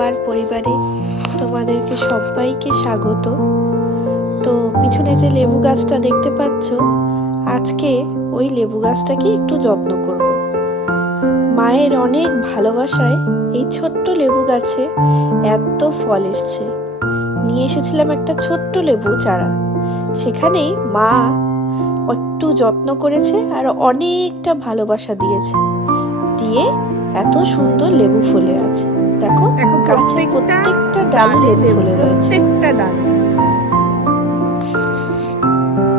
আমার পরিবারে তোমাদেরকে সবাইকে স্বাগত। তো পিছনে যে লেবু গাছটা দেখতে পাচ্ছ, আজকে ওই লেবু গাছটাকে একটু যত্ন করব। মায়ের অনেক ভালোবাসায় এই ছোট্ট লেবু গাছে এত ফল এসছে। নিয়ে এসেছিলাম একটা ছোট্ট লেবু চারা, সেখানেই মা একটু যত্ন করেছে আর অনেকটা ভালোবাসা দিয়েছে, দিয়ে এত সুন্দর লেবু ফুলে আছে। দেখো গাছের প্রত্যেকটা ডালে লেবু ফুলে রয়েছে।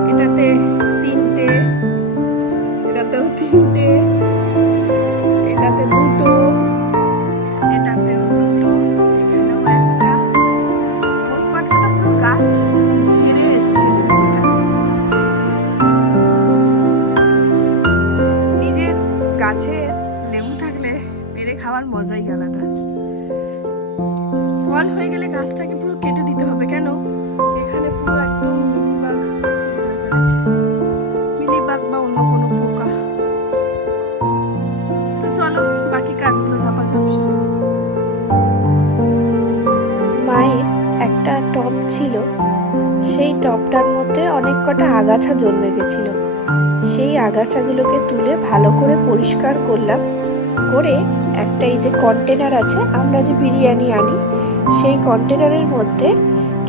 এটাতে তিনটে, এটাতেও তিনটে, এটাতে দুটো, এটাতেও দুটো, এখানেও একটা। মোট কথা পুরো গাছ ঝেড়ে এসছে লেবুটা। নিজের গাছের লেবু থাকলে পেড়ে খাওয়ার মজাই আলাদা। ফল হয়ে গেলে গাছটাকে পুরো কেটে দিতে হবে। কেন? এখানে পুরো একদম মিলিবাগ ধরে ফেলেছে, মিলিবাগ বা অন্য কোনো পোকা। তো চলো বাকি কাজগুলো ঝাপাঝাপ সেরে নিই। মায়ের একটা টব ছিল, সেই টবটার মধ্যে অনেক কটা আগাছা জন্মে গেছিল। সেই আগাছাগুলোকে তুলে ভালো করে পরিষ্কার করলাম, করে একটা এই যে কন্টেনার আছে, আমরা যে বিরিয়ানি আনি সেই কন্টেনারের মধ্যে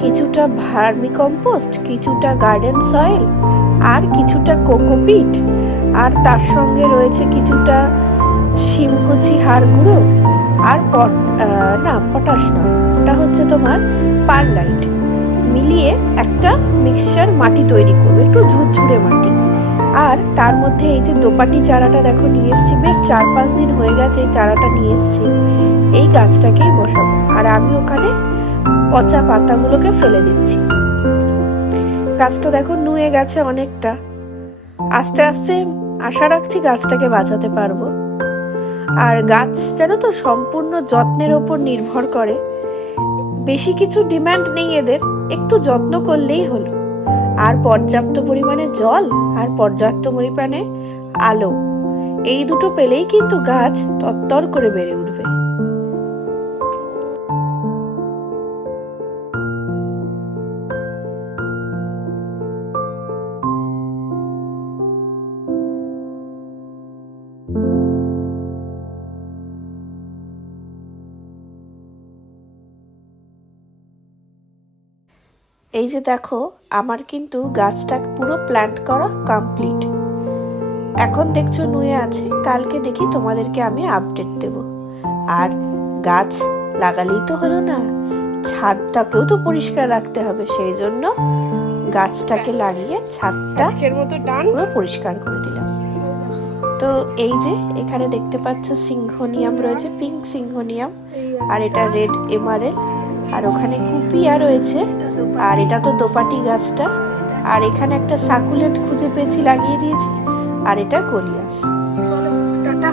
কিছুটা ভার্মি কম্পোস্ট, কিছুটা গার্ডেন সয়েল আর কিছুটা কোকোপিট, আর তার সঙ্গে রয়েছে কিছুটা শিমকুচি হাড় গুঁড়ো আর পটাশ নয়, ওটা হচ্ছে তোমার পারলাইট, মিলিয়ে একটা মিক্সচার মাটি তৈরি করবো, একটু ঝুরঝুরে মাটি। আর তার মধ্যে এই যে দোপাটি চারাটা দেখো নিয়ে এসেছি, বেশ 4-5 দিন হয়ে গেছে এই চারাটা নিয়ে এসেছি। এই গাছটাকেই বসাবো, আর আমি ওখানে পচা পাতাগুলোকে ফেলে দিচ্ছি। গাছটা দেখো নুয়ে গেছে অনেকটা, আস্তে আস্তে আশা রাখছি গাছটাকে বাঁচাতে পারবো। আর গাছ জানো তো সম্পূর্ণ যত্নের ওপর নির্ভর করে, বেশি কিছু ডিমান্ড নেই এদের, একটু যত্ন করলেই হলো। আর পর্যাপ্ত পরিমাণে জল আর পর্যাপ্ত পরিমাণে আলো, এই দুটো পেলেই কিন্তু গাছ তরতর করে বেড়ে উঠবে। এই যে দেখো আমার কিন্তু গাছটা পুরো প্ল্যান্ট করা কমপ্লিট। এখন দেখছো নুয়ে আছে, কালকে দেখি তোমাদেরকে আমি আপডেট দেব। আর গাছ লাগালেই তো হলো না, ছাদটাকেও তো পরিষ্কার রাখতে হবে, সেই জন্য গাছটাকে লাগিয়ে ছাদটা পুরো পরিষ্কার করে দিলাম। তো এই যে এখানে দেখতে পাচ্ছ সিংহনিয়াম রয়েছে, পিঙ্ক সিংহনিয়াম, আর এটা রেড এমারেল, আর ওখানে কুপিয়া রয়েছে, আর এটা তো দোপাটি গাছটা, আর এখানে একটা সাকুলেন্ট খুঁজে পেয়েছি লাগিয়ে দিয়েছি, আর এটা কলিয়াস। চলো টাটা,